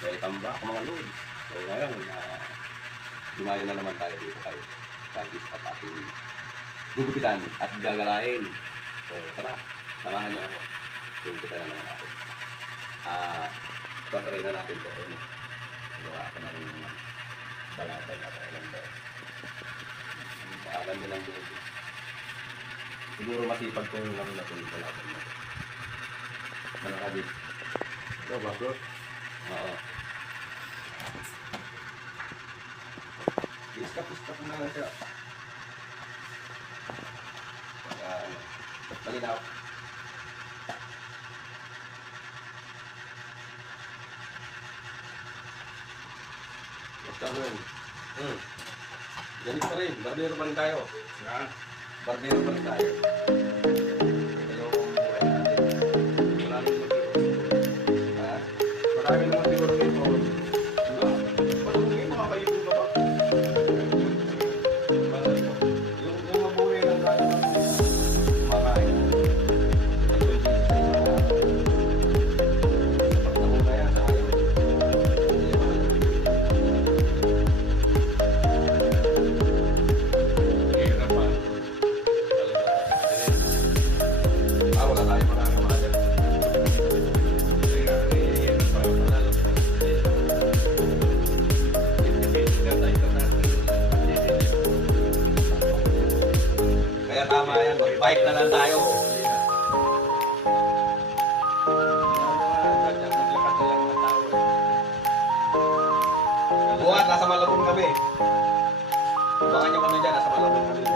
welcome back mga lord. So ngayon, dumayo na naman tayo dito kay Kagis at ating gugupitan at gagalain. So tara, samahan niyo ako. Gugupitan na naman natin. Patry na natin ito. Gawa ako na rin naman. Balatay na tayo lang ito. Paalam nyo lang dito. Siguro masipag ko yung lang natin yung balatay na ito. Ano Kagis? Ito ba bro? Oo. Iskap na lang siya. Malinaw. Basta rin. Ganit pa rin. Barbero pa rin tayo. Barbero pa rin tayo. Ito yung buhay natin. Maraming motibo. Maraming motibo dito. Paano hindi makakaibig ka ba? Yung mabuhay lang tayo kumakain. Kaya tama yan, mag-bike na lang tayo. Buhat, nasa Malabon kami. Abangan nyo kami dyan, nasa Malabon kami.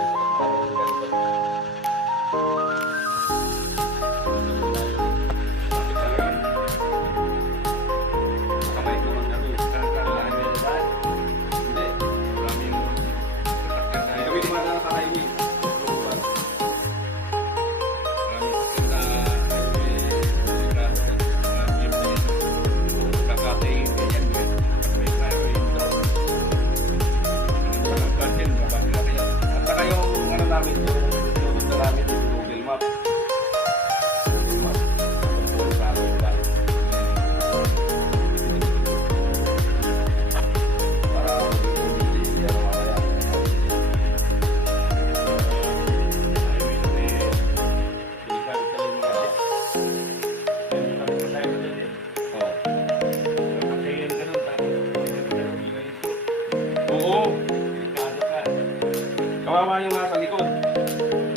Kawawa yung nasa likod.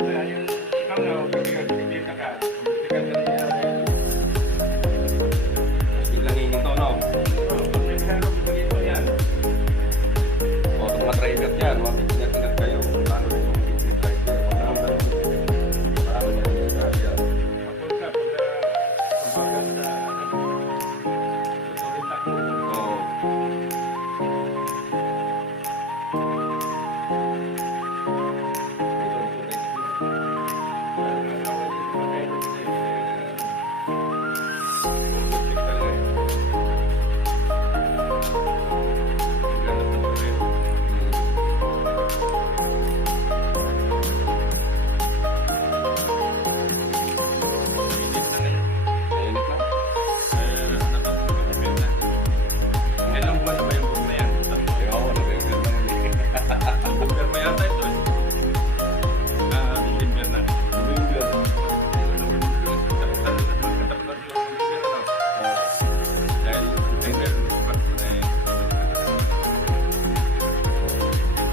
Kaya yung ikaw na, pagkikita ka, pagkikita ka niya. Bilangin ito, no? Pag may kano, bibigay ko yan. O, itong mga driver yan, mabigyan kayo. Paano rin yung bibigyan driver? Paano rin yung driver yan? Kapag ka, pagka sa tuturin takbo. Oo.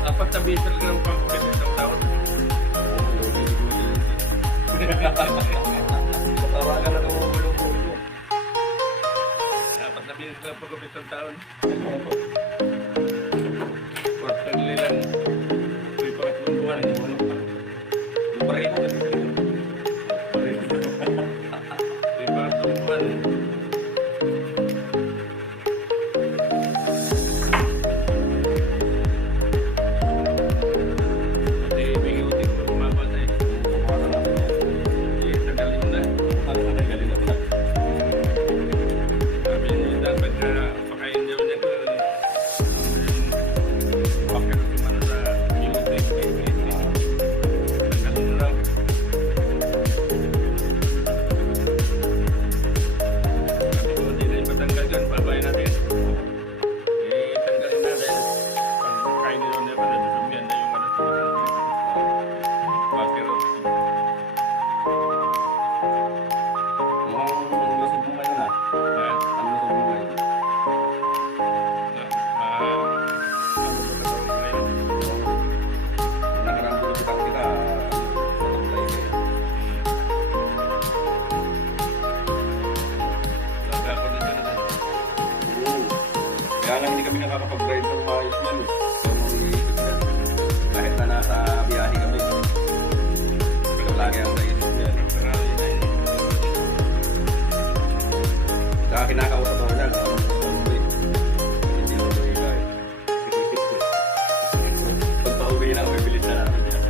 Dapat sabihin talaga ng pangkakit ng taon. Tawagan na ng ulo-ulo. Dapat sabihin talaga ng pangkakit ng taon. Kwartal nilang 3-4 buwan. Yung pareho ka dito. 3-4 buwan. Pakain daw niya ko. Kaya lang hindi kami nakakapag-ride ng maayos man. Kahit na nasa biyahe kami. Pero lagi ang naisip niya. Saka kinakausap ako niya. Hindi mo doon ikay. Pag pauwi na, bibilis na namin niya.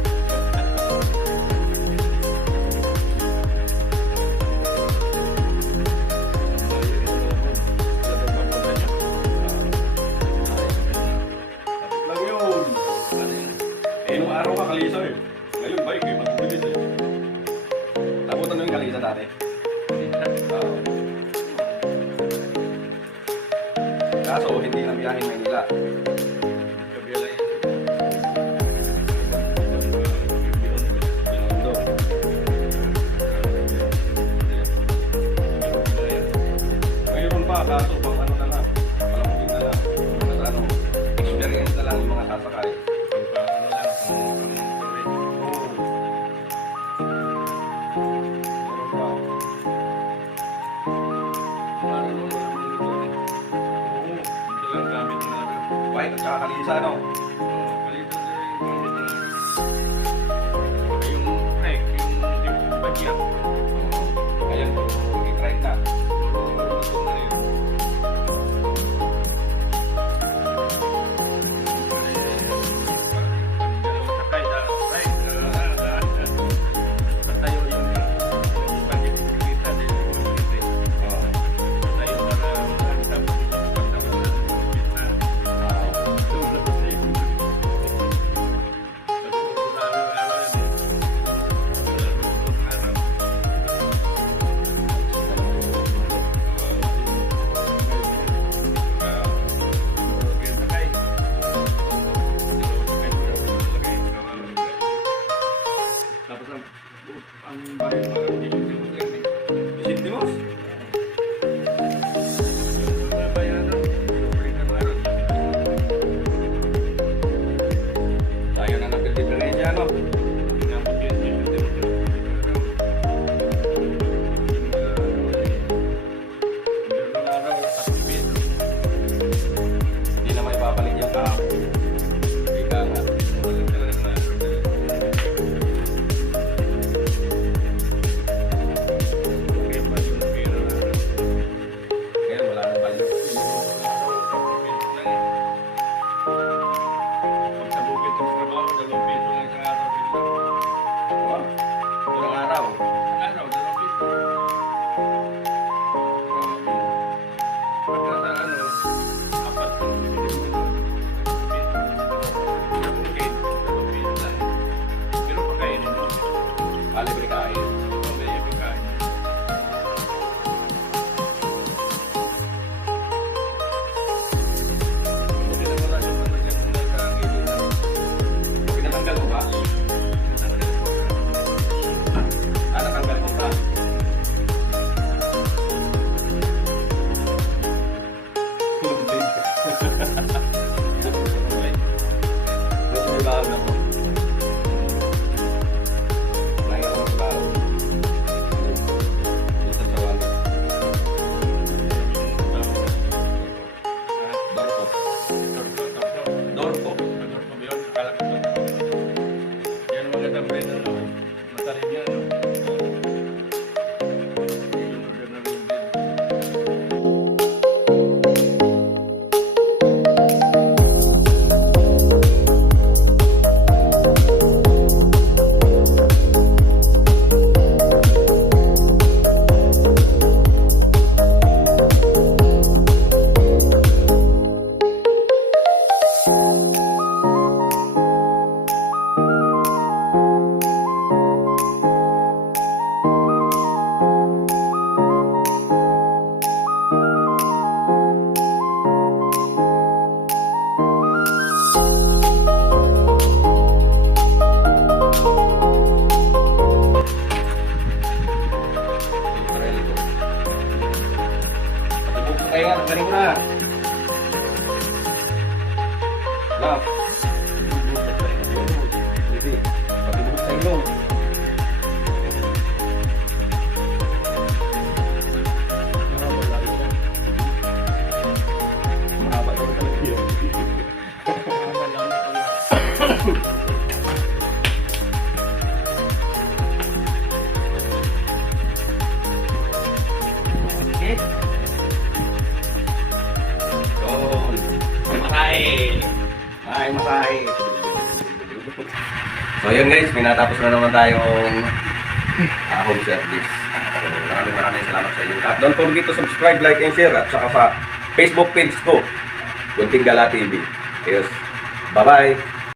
Lang yun. Nung araw ka kalisa eh. Ngayon bike eh, matubilis eh. Nabutan mo yung kalisa dati? Kaso, hindi na biyahin Maynila. Binondo. Mayroon pa, kaso pang ano na lang. Palamutin na lang. Ano, experience na lang yung mga sasakay. Bike at saka kalisa, no? Ngayon, i-ride na. Isintimos? Tayo na nagka-diferensya, no? Hindi na may babalik yung kapo. Ika nga. Kaya wala nang balik. Wow. Ilang araw? Libre kain. Pinatanggal mo ba? Natanggal mo ba? May baon ako. Galing na. Love. Hindi. Patibok sa ilong. Mahaba daw. tayong masahe. So yun guys, may natapos na naman tayong home service. So, maraming salamat sa inyo. At don't forget to subscribe, like, and share. At saka sa Facebook page ko, Gunting Gala TV. Yes. Bye-bye.